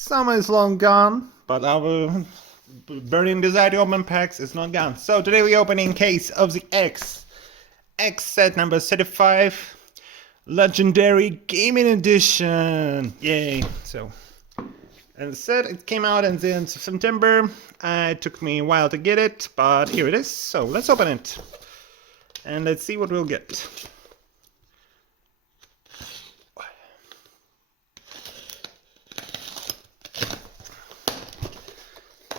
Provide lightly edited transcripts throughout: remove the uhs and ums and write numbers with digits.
Summer is long gone, but our burning desire to open packs is not gone. So today we're opening case of the X set number 35, Legendary Gaming Edition. Yay! So, and the set it came out in the end of September. It took me a while to get it, but here it is. So let's open it and let's see what we'll get.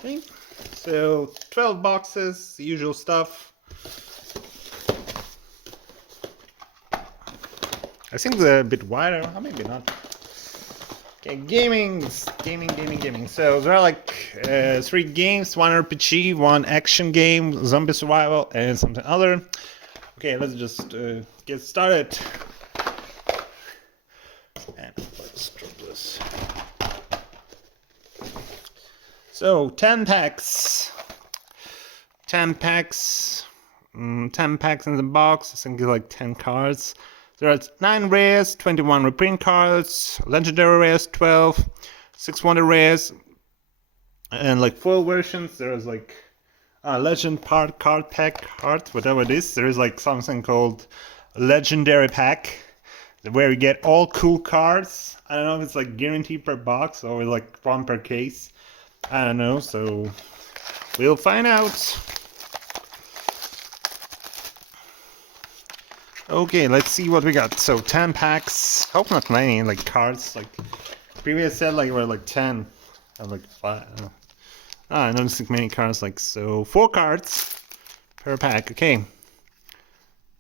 Okay, so 12 boxes, the usual stuff. I think they're a bit wider, or maybe not. Okay, gaming. So there are like 3 games, 1 RPG, 1 action game, zombie survival, and something other. Okay, let's just get started. And let's drop this. So 10 packs. 10 packs. 10 packs in the box. I think it's like 10 cards. There are 9 rares, 21 reprint cards, legendary rares 12, 6 wonder rares, and like foil versions. There is like legend card pack cards, whatever it is. There is like something called legendary pack, where you get all cool cards. I don't know if it's like guaranteed per box or like 1 per case. I don't know, so we'll find out. Okay, let's see what we got. So 10 packs. Hope not many like cards. Like previous set, like were like 10. I like 5. I don't think many cards. Like so, 4 cards per pack. Okay.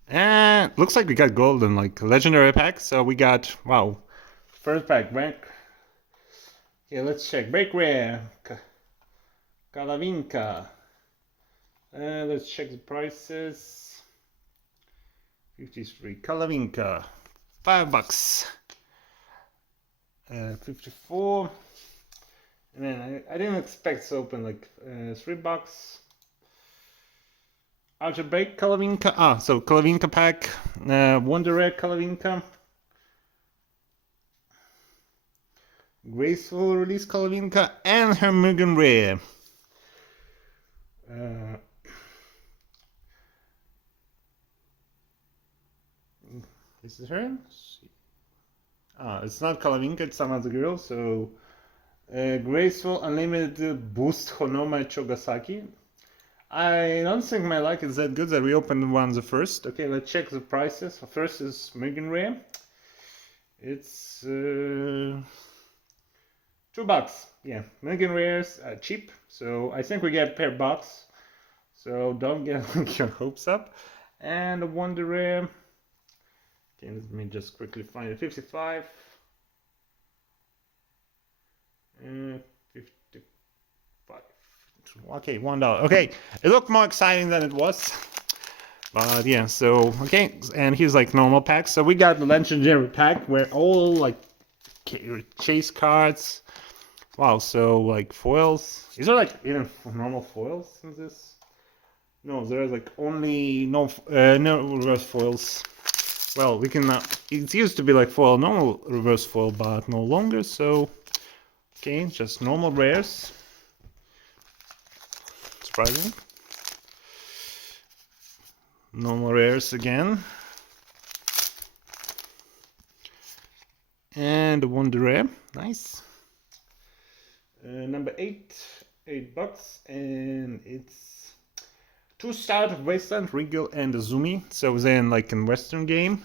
And looks like we got golden, like legendary pack. So we got first pack break. Okay, let's check. Break rare. Kalavinka. Let's check the prices. 53 Kalavinka, $5. 54. And then I didn't expect to open like $3. Ultra Break Kalavinka. So Kalavinka pack, Wonder Rare Kalavinka, Graceful Release Kalavinka, and her Mugen Rare. Is it her? It's not Kalavinka, it's some other girl. So, Graceful Unlimited Boost Honoma Chogasaki. I don't think my luck is that good that we opened one the first. Okay, let's check the prices. First is Mugen Rare. It's $2. Yeah, Mugen Rares are cheap, so I think we get per box. So don't get your hopes up. And a Wonder Rare. Okay, let me just quickly find it. 55. 55. Okay, $1. Okay, it looked more exciting than it was. But yeah, so okay, and here's like normal packs. So we got the legendary pack where all like chase cards. Wow, so like foils. Is there like even normal foils in this? No, there's like only no reverse foils. Well, we can. It used to be like foil, normal reverse foil, but no longer. So, okay, just normal rares. Surprising. Normal rares again. And a Wonder Rare. Nice. Number 8, $8, and it's 2 stars of Wasteland, Regal, and Azumi. So then, like in Western game.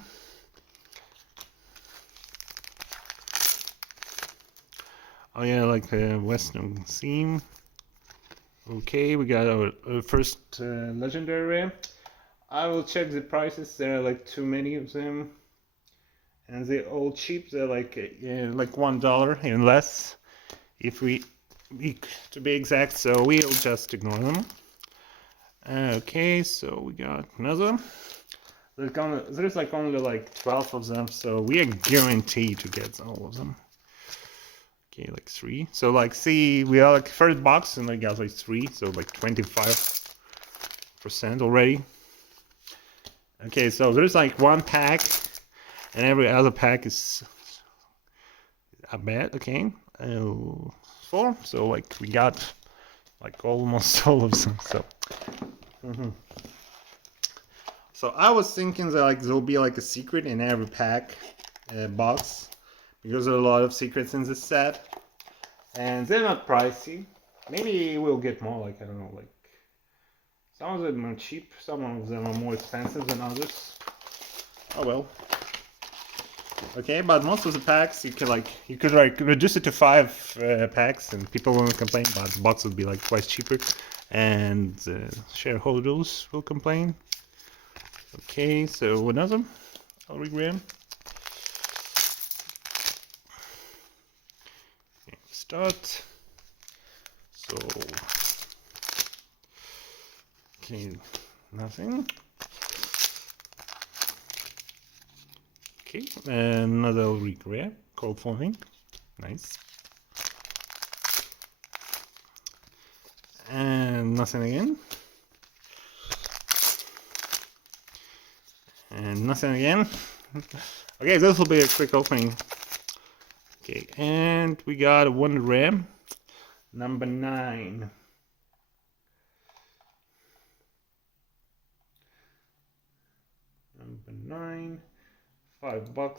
Oh yeah, like a Western theme. Okay, we got our first legendary rare. I will check the prices. There are like too many of them, and they're all cheap. They're like $1, even less, if we to be exact. So we'll just ignore them. Okay, so we got another. There's like only like 12 of them, so we are guaranteed to get all of them. Okay, like 3. So like, see, we are like first box and I got like 3, so like 25% already. Okay, so there's like 1 pack, and every other pack is a bad. Okay, 4. So like we got like almost all of them. So. So I was thinking that like there'll be like a secret in every pack box, because there are a lot of secrets in this set, and they're not pricey. Maybe we'll get more, like, I don't know, like some of them are cheap, some of them are more expensive than others. Oh well. Okay, but most of the packs you could like reduce it to 5 packs and people won't complain, but the box would be like twice cheaper and shareholders will complain. Okay, so another hologram. Okay, start. So, okay, nothing. Okay, another rare, cold forming. Nice. And nothing again. And nothing again. Okay, this will be a quick opening. Okay, and we got one rare, number 9. Number 9, $5.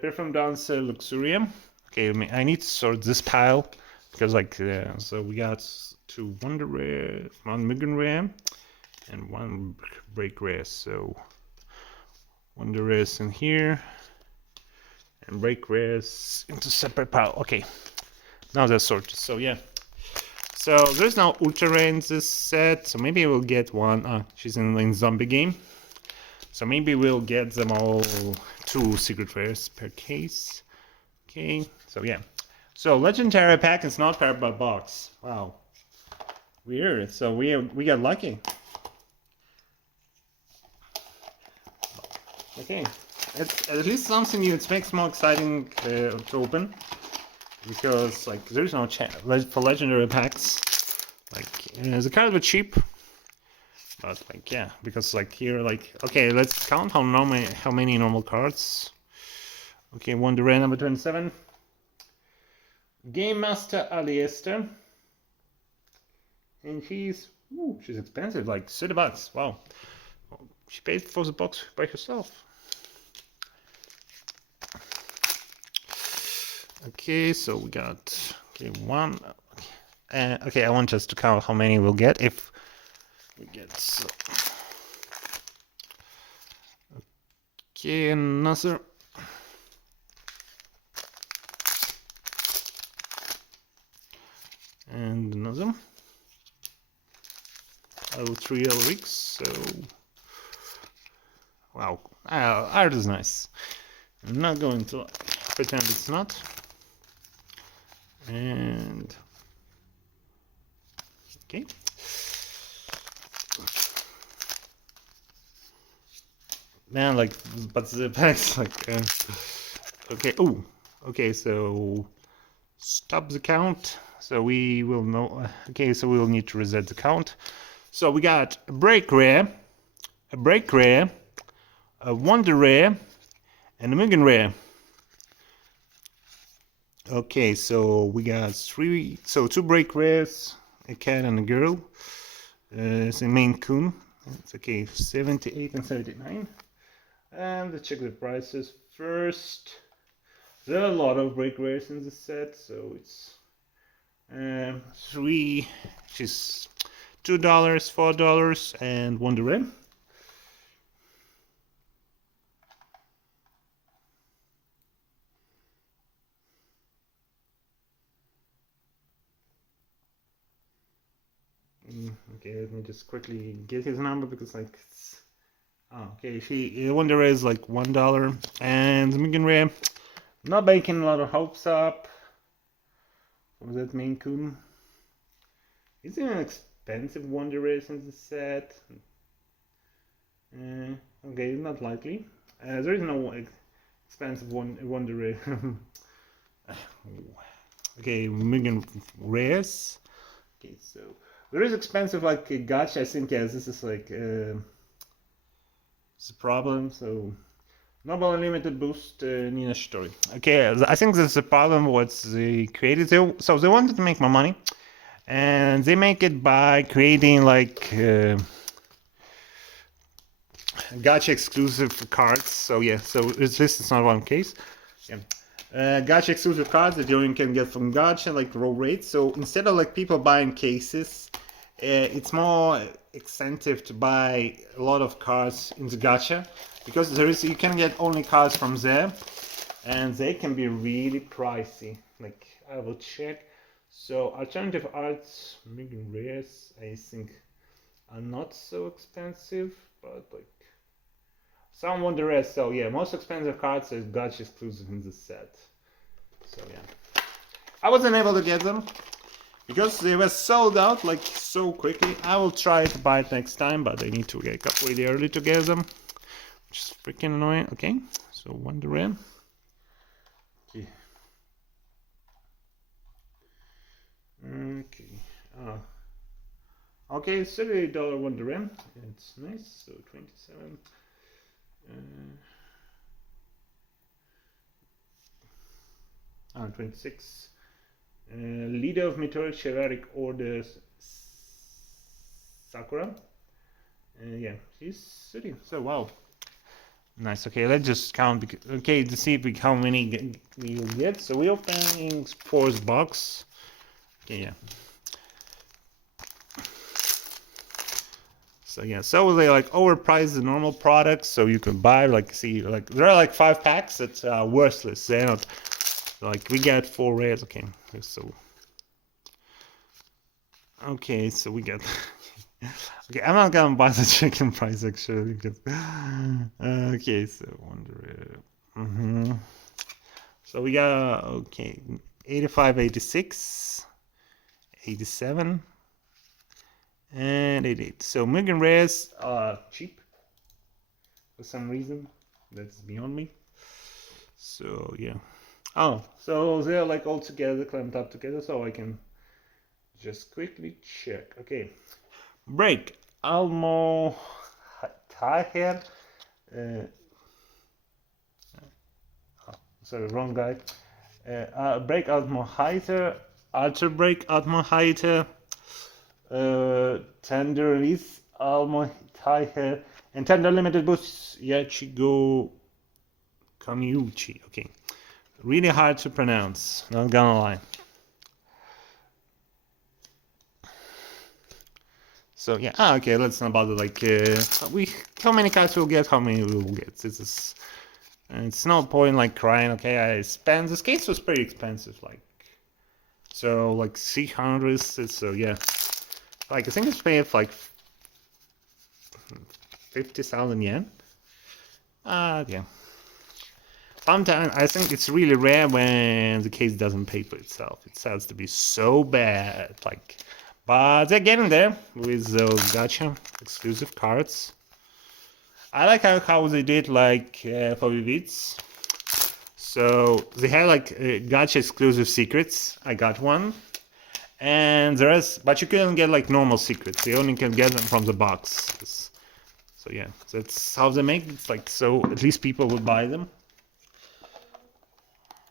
Perfume Dancer Luxurium. Okay, I need to sort this pile because like so we got 2 Wonder Rare, 1 Mugen Rare, and 1 Break Rare. So Wonder Rares in here and Break Rares into separate pile. Okay, now they're sorted. So yeah, so there's now Ultra Rare in this set, so maybe we'll get one. She's in zombie game, so maybe we'll get them all 2 secret rares per case. Okay, so yeah, so legendary pack is not paired by box. Wow, weird. So we got lucky. Okay, it's at least something you expect more exciting to open, because like there's no chance for legendary packs. Like the cards were cheap, but like yeah, because like here, like okay, let's count how many normal cards. Okay, Wonder Rare number 27. Game Master Aliester, and she's expensive, like $30. Wow. She paid for the box by herself. Okay, so we got 1. Okay, I want just to count how many we'll get if we get. So. Okay, another. And another. Oh, 3 Elrics, so. Wow, art is nice. I'm not going to pretend it's not. And okay. Man, like, but the packs, like, okay. Oh, okay. So stop the count. So we will know. Okay, so we will need to reset the count. So we got a Break Rare, a Wonder Rare, and a Mugen Rare. Okay, so we got 2 Break Rares, a cat and a girl. It's a Maine Coon. It's okay, 78 and 79. And let's check the prices first. There are a lot of Break Rares in this set, so it's 3. She's $2, $4, and Wonder Rare. Okay, let me just quickly get his number because like it's okay, Wonder Rare is like $1 and Mugen Rare, not making a lot of hopes up for that Maine Coon. Is it an expensive Wonder Rare in the set? Okay, not likely. There is no expensive Wonder Rare. Okay, Mugen Rares. Okay, so there is expensive like gacha. I think yes, this is like the problem. So Noble Unlimited Boost Nina Shitori. Okay, I think there's a problem what they created. So they wanted to make more money, and they make it by creating like gacha exclusive cards. So yeah, so this is not one case. Yeah. Gacha exclusive cards that you can get from gacha, like raw rates. So instead of like people buying cases, it's more expensive to buy a lot of cards in the gacha, because you can get only cards from there, and they can be really pricey. Like I will check. So alternative arts, Megan Rares, I think are not so expensive, but like some Wonder Rares. So yeah, most expensive cards are gacha exclusive in the set. So yeah, I wasn't able to get them because they were sold out like so quickly. I will try to buy it next time, but I need to wake up really early to get them, which is freaking annoying. Okay, so Wonder Rare. Okay. Okay. Okay, $30 Wonder Rare. It's nice. So 27. 26. Leader of Meteoric Chivalric Order Sakura. Yeah, she's 30. So wow. Nice. Okay, let's just count. Okay, to see how many we will get. So we're opening Force box. Okay, yeah. So yeah, so they like overpriced the normal products, so you can buy like there are like 5 packs that are worthless. They're not like we get 4 rares. Okay, so we get. Okay, I'm not gonna buy the chicken price actually because. Okay, so Wonder. So we got 85, 86, 87. And 88. So Megan Rares are cheap for some reason. That's beyond me. So yeah. Oh, so they're like all together, clamped up together, so I can just quickly check. Okay. Break Almo Taher. Sorry, wrong guy. Break Almo Heiter. Alter Break Almo Heiter. Tender release Almo Taiher, and tender limited boost Yachigo Kamiuchi. Okay, really hard to pronounce, not gonna lie. So yeah, okay, let's not bother. Like how many cards we'll get, how many we'll get. It's no point like crying. Okay, I spent this case was pretty expensive, like so like 300. So yeah. Like I think it's paid like 50,000 yen. Yeah. Sometimes I think it's really rare when the case doesn't pay for itself. It starts to be so bad. Like, but they're getting there with those gacha exclusive cards. I like how they did like for Vivids. So they had like gacha exclusive secrets. I got one. And the rest, but you couldn't get like normal secrets. You only can get them from the box. So yeah, that's how they make it. It's like so at least people would buy them.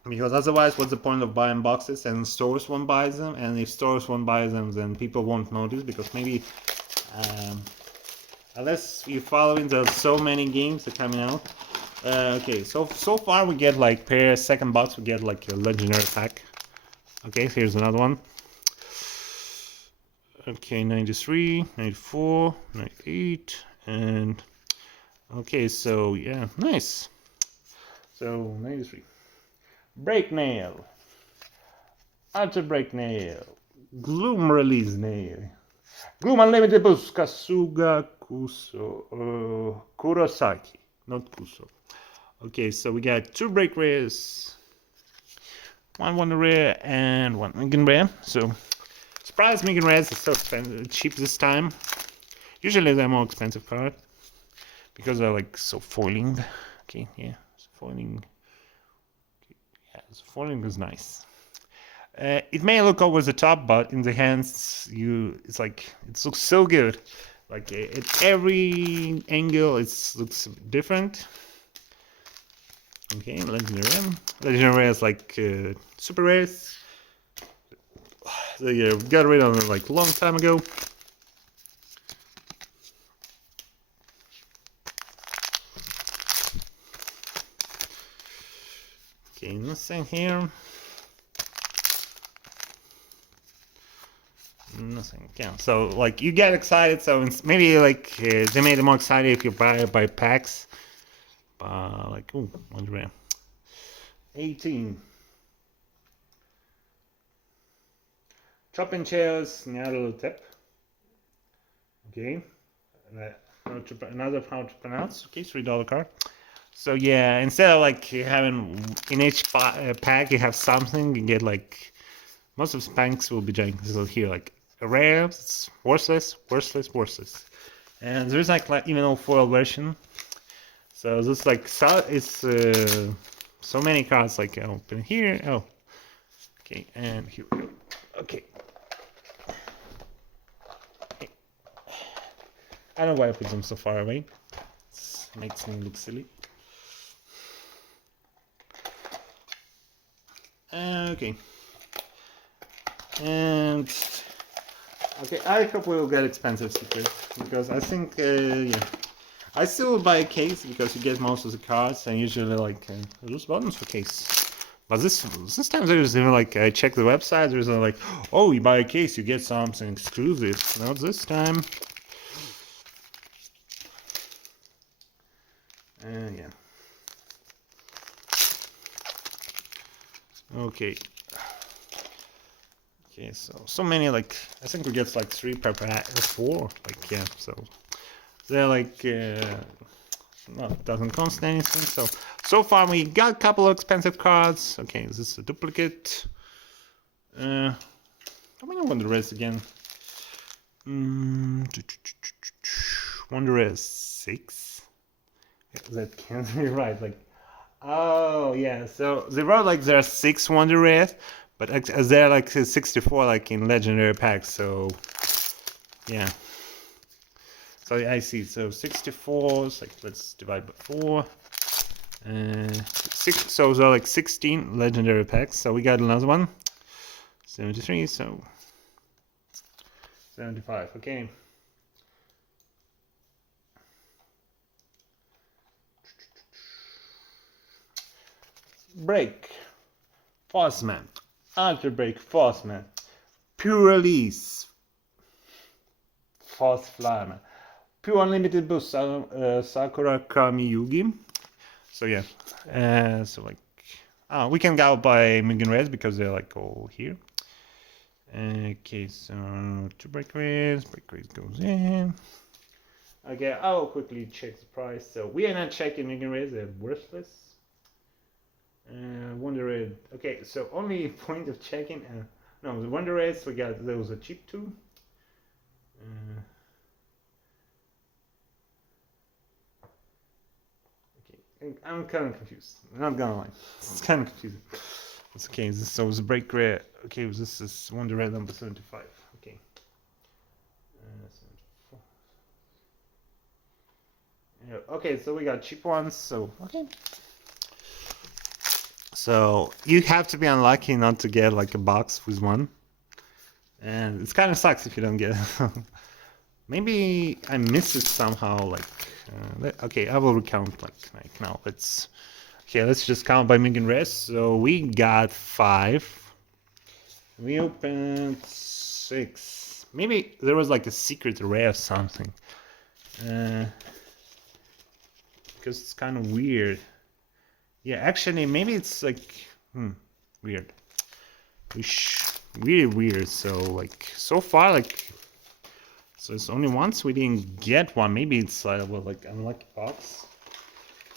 Because otherwise, what's the point of buying boxes and stores won't buy them? And if stores won't buy them, then people won't notice because maybe, unless you're following, there's so many games that are coming out. Okay, so far we get like per second box we get like a legendary pack. Okay, here's another one. Okay, 93, 94, 98, and okay, so yeah, nice. So 93. Break Nail, Alter Break Nail, Gloom Release Nail, Gloom Unlimited Boost, Kasuga Kuso, Kurosaki, not Kuso. Okay, so we got 2 Break Rares, 1 Wonder Rare, and 1 Megan Rare. So surprise, Megan Rares is so cheap this time. Usually they're more expensive card because they're like so foiling. Okay, yeah, so foiling. Okay, yeah, so foiling is nice. It may look over the top, but in the hands, it looks so good. Like at every angle, it looks different. Okay, legendary rare. Legendary rare is like super rares. They got rid of them like a long time ago. Okay, nothing here. Nothing. Yeah. So like you get excited. So maybe like they made it more exciting if you buy packs. Like oh, one rare. 18. Chopping chairs, Nyarlathotep. Okay. Another how to pronounce. Okay, $3 card. So yeah, instead of like having in each pack you have something, you get like most of the packs will be giant. So here like a rare, it's worthless, worthless. And there's like even a foil version. So this like it's so many cards like I open here. Oh, okay, and here we go. Okay. I don't know why I put them so far away. It makes me look silly. Okay. And okay, I hope we'll get expensive secrets because I think yeah, I still buy a case because you get most of the cards and usually like there's buttons for case. But this time there's even like I check the website. There's like oh you buy a case you get something exclusive. Not this time. Yeah. Okay. Okay, so many like I think we get like 3 per pack, 4 like yeah. So they're like well, it doesn't cost anything. So far we got a couple of expensive cards. Okay, this is a duplicate. How many Wonder is again? Wonder is 6. Yeah, that can't be right. Like, oh yeah. So they wrote like there are 6 Wonder Rares, but there are like 64 like in Legendary packs. So yeah. So I see. So 64. Like let's divide by 4. 6. So there are like 16 Legendary packs. So we got another one. 73. So 75. Okay. Break. Phosman. Ultra Break. Phosman. Pure Release. Fast Flyer. Pure Unlimited Boost. Sakura Kami Yugi. So yeah. So like. We can go by Mugen Reds because they're like all here. Okay, so 2 break rays goes in. Okay, I'll quickly check the price. So we are not checking Mugen Reds, they're worthless. Wonder Red. Okay, so only point of checking. No, the Wonder Reds we got those are cheap too. Okay, I'm kind of confused. I'm not gonna lie, it's kind of confusing. It's okay. So it's a break rare. Okay, this is Wonder Red number 75. Okay. 74. Yeah, okay, so we got cheap ones. So okay. So you have to be unlucky not to get like a box with one, and it's kind of sucks if you don't get it. Maybe I missed it somehow. Like, okay, I will recount like now. Let's just count by Mugen Reds. So we got 5. We opened 6. Maybe there was like a secret rare or something. Because it's kind of weird. Yeah, actually, maybe it's like weird. Really weird. So like so far, like so it's only once we didn't get one. Maybe it's well, like unlucky box.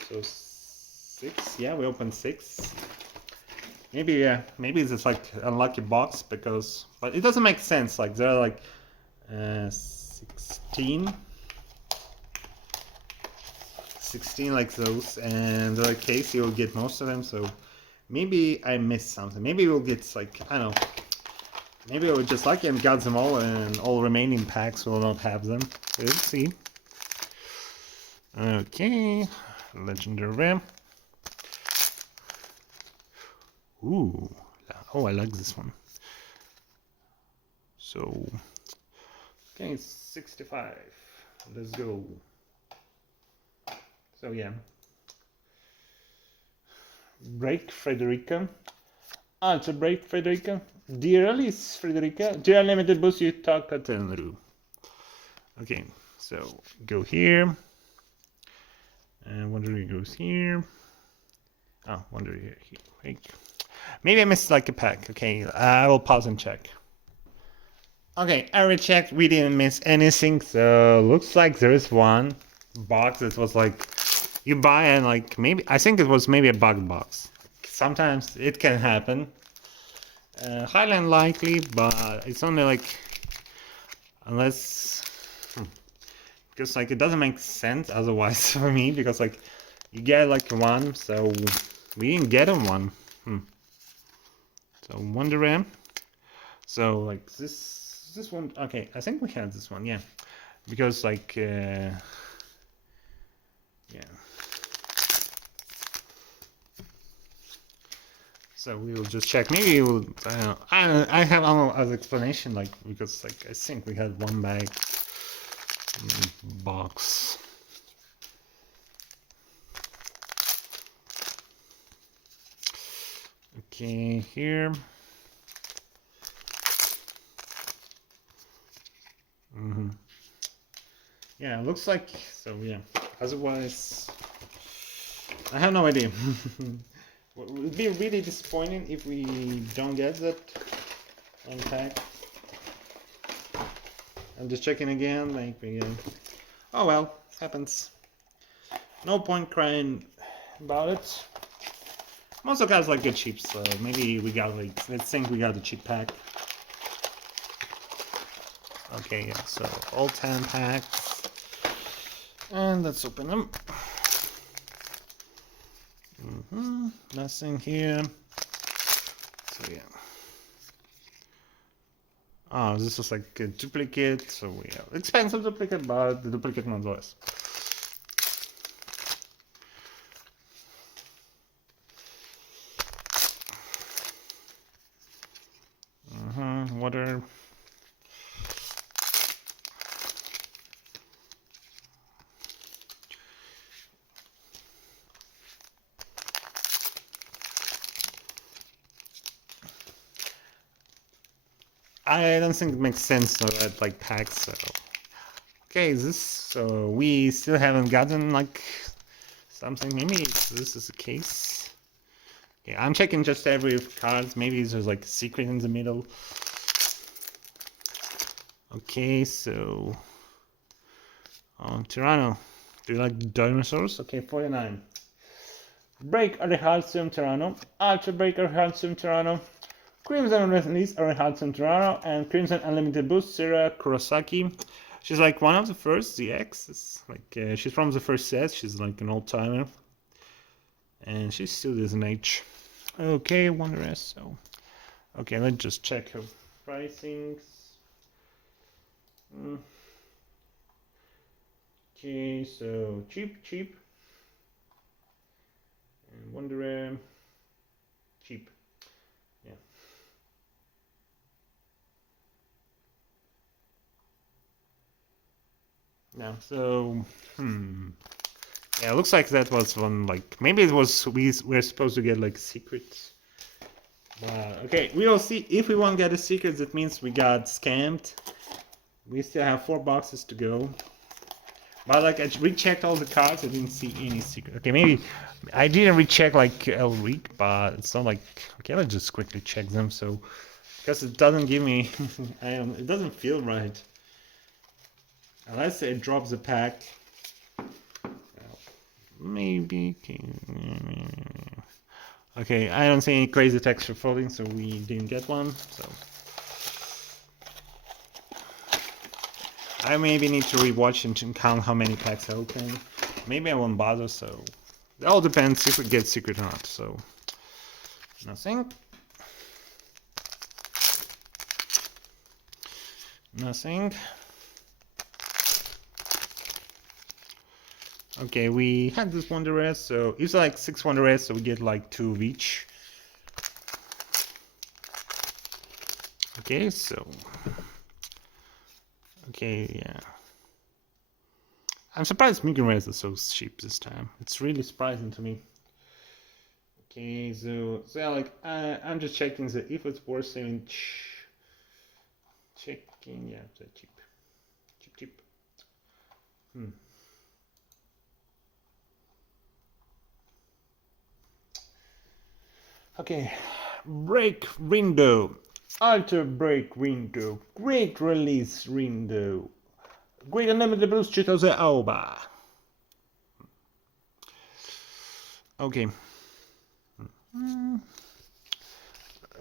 So 6. Yeah, we opened 6. Maybe maybe it's just like unlucky box because, but it doesn't make sense. Like there are like 16 like those, and the case you'll get most of them. So maybe I missed something. Maybe we'll get like I don't know. Maybe I was just lucky and got them all, and all remaining packs will not have them. Let's see. Okay, Legendary Rare. Ooh. Oh, I like this one. So, okay, 65. Let's go. So yeah. Break Frederica. Ultra Break Frederica. Dear Alice Frederica. Dear Unlimited Boost Yutaka Tenru. Okay, so go here. And Wondery goes here. Oh, Wondery here. Maybe I missed like a pack. Okay, I will pause and check. Okay, I rechecked. We didn't miss anything. So looks like there is one box that was like you buy and like maybe I think it was maybe a bug box. Sometimes it can happen. Highly unlikely, but it's only like unless because like it doesn't make sense otherwise for me because like you get like one, so we didn't get a one. So Wonder Ram. So like this one. Okay, I think we had this one. Yeah, because like yeah. So we will just check. Maybe we'll. I have an explanation, like because like I think we had one bag box. Okay, here. Yeah, it looks like so. Yeah. Otherwise, I have no idea. It would be really disappointing if we don't get that one pack. I'm just checking again, like again. Oh well, happens. No point crying about it. Most of guys like get cheap, so maybe we got like let's think we got a cheap pack. Okay, yeah, so all 10 packs. And let's open them. Nothing here. So yeah. Oh, this is like a duplicate, so yeah, expensive duplicate, but the duplicate nonetheless. Water. I don't think it makes sense to add like packs. So okay, so we still haven't gotten like something. Maybe this is a case. Yeah, I'm checking just every card. Maybe there's like a secret in the middle. Okay, so Tyranno. Do you like dinosaurs? Okay, 49. Break Arihalcium Tyranno. Ultra Break Arihalcium Tyranno. Crimson Release Arihalcium Tyranno. And Crimson Unlimited Boost Sarah Kurosaki. She's like one of the first, the X. It's like she's from the first set. She's like an old timer. And she still doesn't age. Okay, Wonder S. So, okay, let's just check her pricings. Okay, so cheap. And Wonder cheap. Yeah. Yeah, so yeah, it looks like that was one like maybe it was we're supposed to get like secrets. Okay, we will see if we won't get a secret. That means we got scammed. We still have 4 boxes to go. But like I rechecked all the cards, I didn't see any secret. Okay, maybe I didn't recheck like Elric, but it's not like okay. Let's just quickly check them. So because it doesn't give me, it doesn't feel right unless it drops a pack. Maybe. Okay, I don't see any crazy texture folding, so we didn't get one. So I maybe need to rewatch and count how many packs I open. Maybe I won't bother, so it all depends if we get secret or not. So nothing. Okay, we had this Wonder Red, so it's like 6 Wonder Reds, so we get like 2 of each. Okay, so okay, yeah. I'm surprised Mega Rares are so cheap this time. It's really surprising to me. Okay, so yeah, like I'm just checking if it's worth saving. Checking, yeah, they're cheap. Okay, break window, alter break window, great release window, great unlimited boost 2000 Auba. Okay.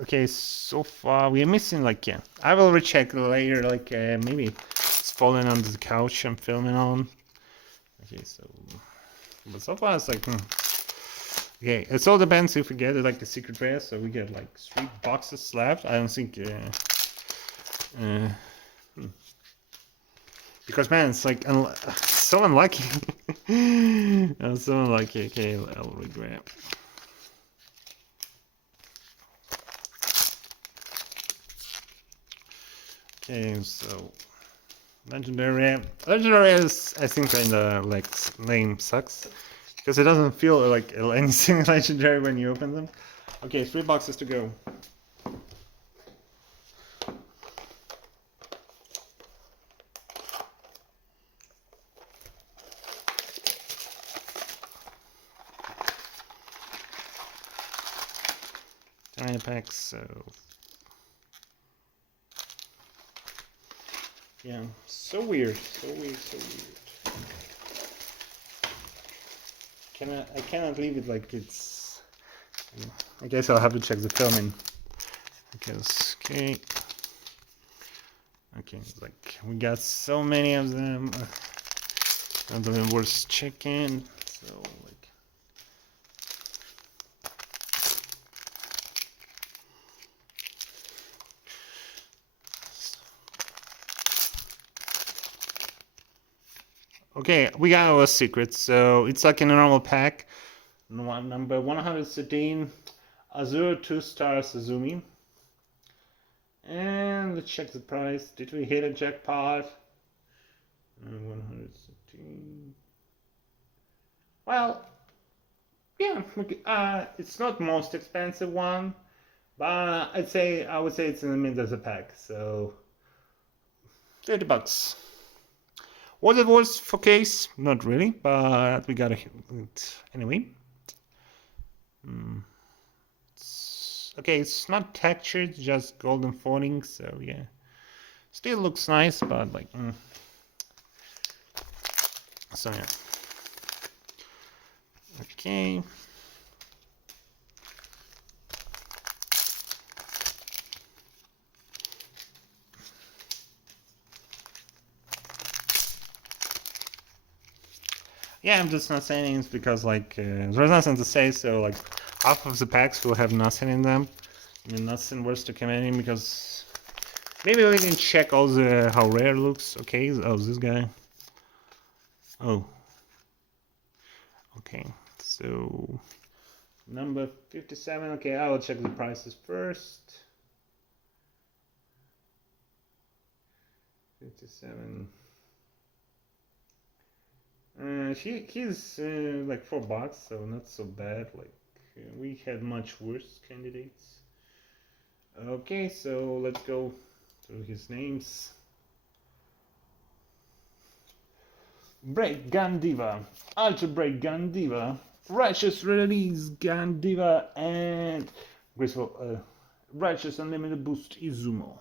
Okay, so far we are missing like, yeah, I will recheck later, like maybe it's falling under the couch I'm filming on. Okay, so but so far it's like okay, it all depends if we get like a secret rare, so we get like 3 boxes left. I don't think because man, it's like so unlucky. So unlucky. Okay, I'll regret. Okay, so legendary is, I think, kinda like name sucks because it doesn't feel like anything legendary when you open them. Okay, 3 boxes to go. Tiny packs, so yeah, so weird. I cannot leave it like it's. I guess I'll have to check the filming because okay, it's like we got so many of them. None of them worth checking. So like. Okay, we got our secret. So it's like in a normal pack. Number 113, Azure 2-star Suzumi. And let's check the price. Did we hit a jackpot? 113. Well, yeah, it's not the most expensive one, but I would say it's in the mid of the pack. So $30. Was it worth for case? Not really, but we got it anyway. Okay, it's not textured, just golden foiling, so yeah. Still looks nice, but like, so yeah. Okay. Yeah, I'm just not saying it because like there's nothing to say. So like half of the packs will have nothing in them. I mean, nothing worth to comment in because maybe we can check all the how rare looks. Okay, oh this guy. Oh. Okay, so number 57. Okay, I will check the prices first. 57. He's like $4, so not so bad. Like we had much worse candidates. Okay, so let's go through his names. Break Gandiva, Ultra Break Gandiva, Righteous Release Gandiva, and Graceful Righteous Unlimited Boost Izumo.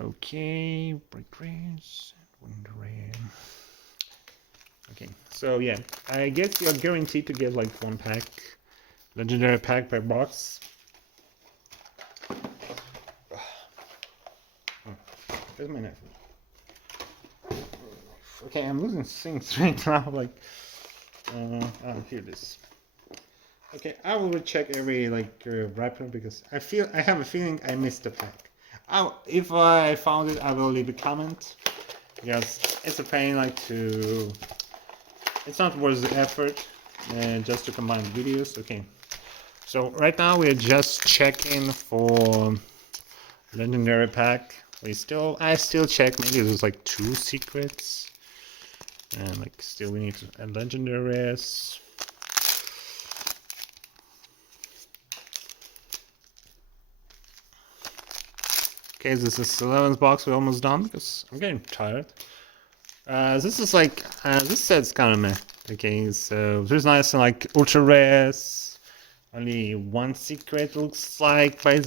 Okay, break race, wind rare. Okay, so yeah, I guess you're guaranteed to get like 1 pack, legendary pack per box. Where's my knife? Okay, I'm losing things right now. Like, oh, here it is. Okay, I will recheck every like wrapper because I have a feeling I missed a pack. If I found it, I will leave a comment because it's a pain like to. It's not worth the effort just to combine videos. Okay, so right now we're just checking for Legendary pack. I still check. Maybe there's like 2 secrets. And like still we need to add legendaries. Okay, this is 11th box. We're almost done because I'm getting tired. This is like this set's kind of meh. Okay, so there's nice and like ultra rares. Only 1 secret looks like by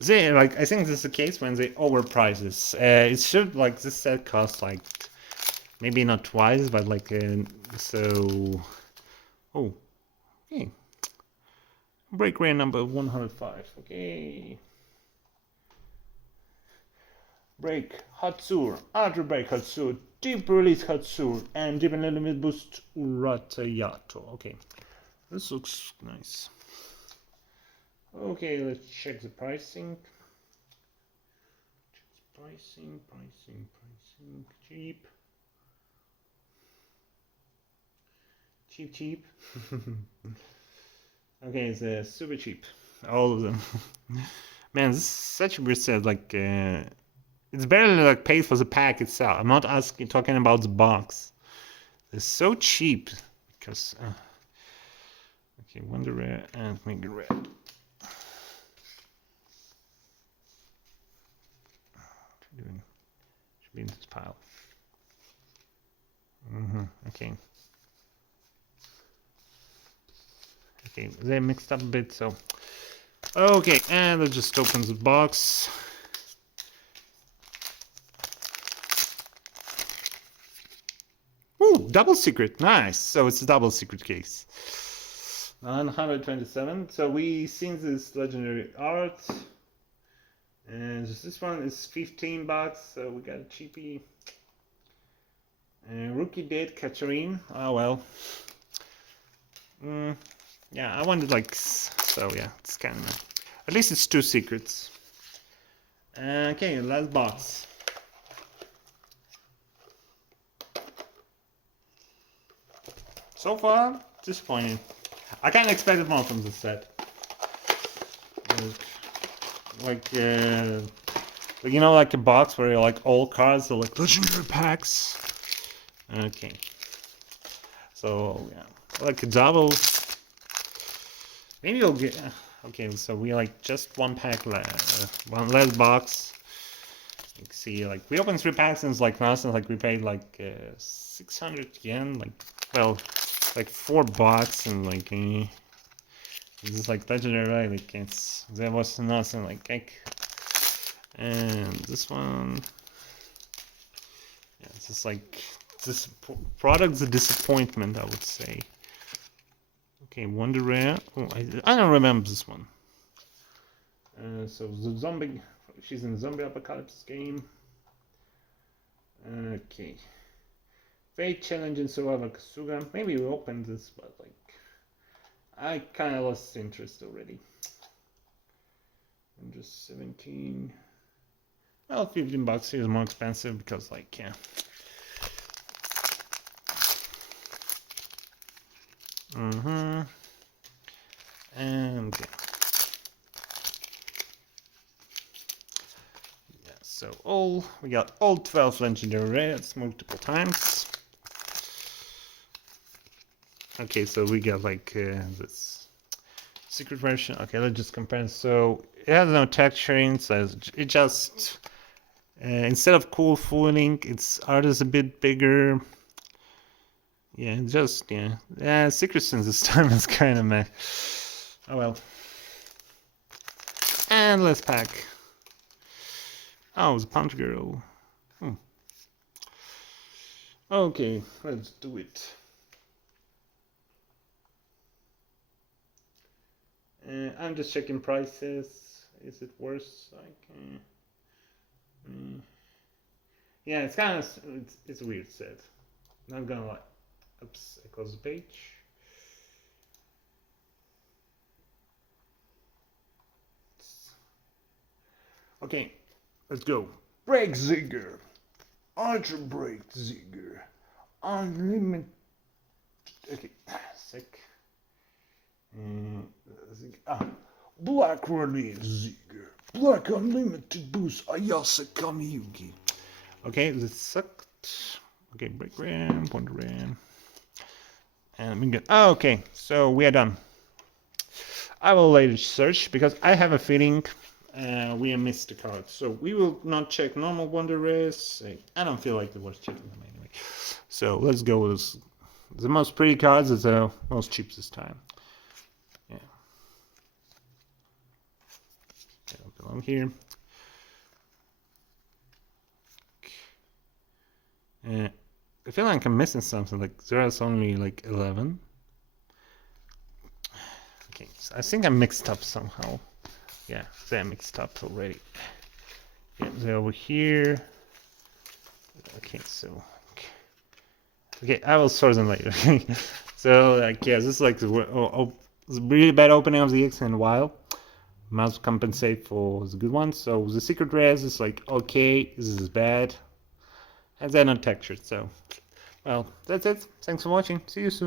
they like I think this is the case when they overprice this. It should like this set cost like maybe not twice, but like so. Oh, okay. Break rare number 105. Okay. Break Hatsur, Ultra Break Hatsur, Deep Release Hatsur, and Deep and Limit Boost Uratayato. Okay, this looks nice. Okay, let's check the pricing. Pricing. Cheap. Okay, it's super cheap. All of them. Man, this is such a weird set. Like, it's barely like paid for the pack itself. I'm not talking about the box. It's so cheap because. Okay, Wonder Rare and Mega Rare. Should be in this pile. Okay. Okay, they mixed up a bit, so. Okay, and let's just open the box. Ooh, double secret, nice. So it's a double secret case. 927. So we seen this legendary art, and this one is $15. So we got a cheapie. Rookie date Katarine. Oh well. Yeah, I wanted like so. Yeah, it's kind of. At least it's 2 secrets. Okay, last box. So far, disappointing. I kind of expected more from this set. Like you know, like a box where like all cards are like legendary packs. Okay. So yeah, like a double. Maybe we'll get. Okay, so we like just 1 pack left, 1 less box. You can see, like we opened 3 packs and it's like nonsense. Like we paid like 600 yen. Like well, like $4 and like this is like legendary, right? Like there was nothing like and this one. Yeah, it's just like this product's a disappointment, I would say. Okay, Wonder Rare. Oh, I don't remember this one. So the zombie, she's in the zombie apocalypse game. Okay. Fate challenge in survival Kasuga. Maybe we opened this, but like I kind of lost interest already. I'm just 17. Well, $15 is more expensive because like yeah. And yeah, so we got all 12 legendary rares multiple times. Okay, so we got like this secret version. Okay, let's just compare. So it has no texturing, so it just instead of cool fooling, its art is a bit bigger. Yeah, just yeah. Secret Sins this time is kind of meh. Oh well. And let's pack. Oh, it's a Punch Girl. Okay, let's do it. I'm just checking prices. Is it worse? Like, yeah, it's kind of it's a weird set. Not gonna lie. Oops, I close the page. Okay, let's go. Break Zigger. Ultra Break Zigger. Unlimited. Okay, sick. Black Renee Ziegler. Black Unlimited Boost Ayase Kamiyuki. Okay, this sucked. Okay, break RAM, pointer RAM. And we get. Oh, okay, so we are done. I will later search because I have a feeling we missed the card. So we will not check normal Wonder Rares. I don't feel like it was checking them anyway. So let's go with the most pretty cards is the most cheap this time. Yeah. They don't belong here. I feel like I'm missing something. Like there's only like 11. Okay, so I think I'm mixed up somehow. Yeah, they're mixed up already. Yeah, they're over here. Okay, so okay, I will sort them later. So like yeah, this is like the really bad opening of the X in a while. Must compensate for the good ones. So the secret rares is like okay, this is bad, and they're not textured. So well, that's it. Thanks for watching. See you soon.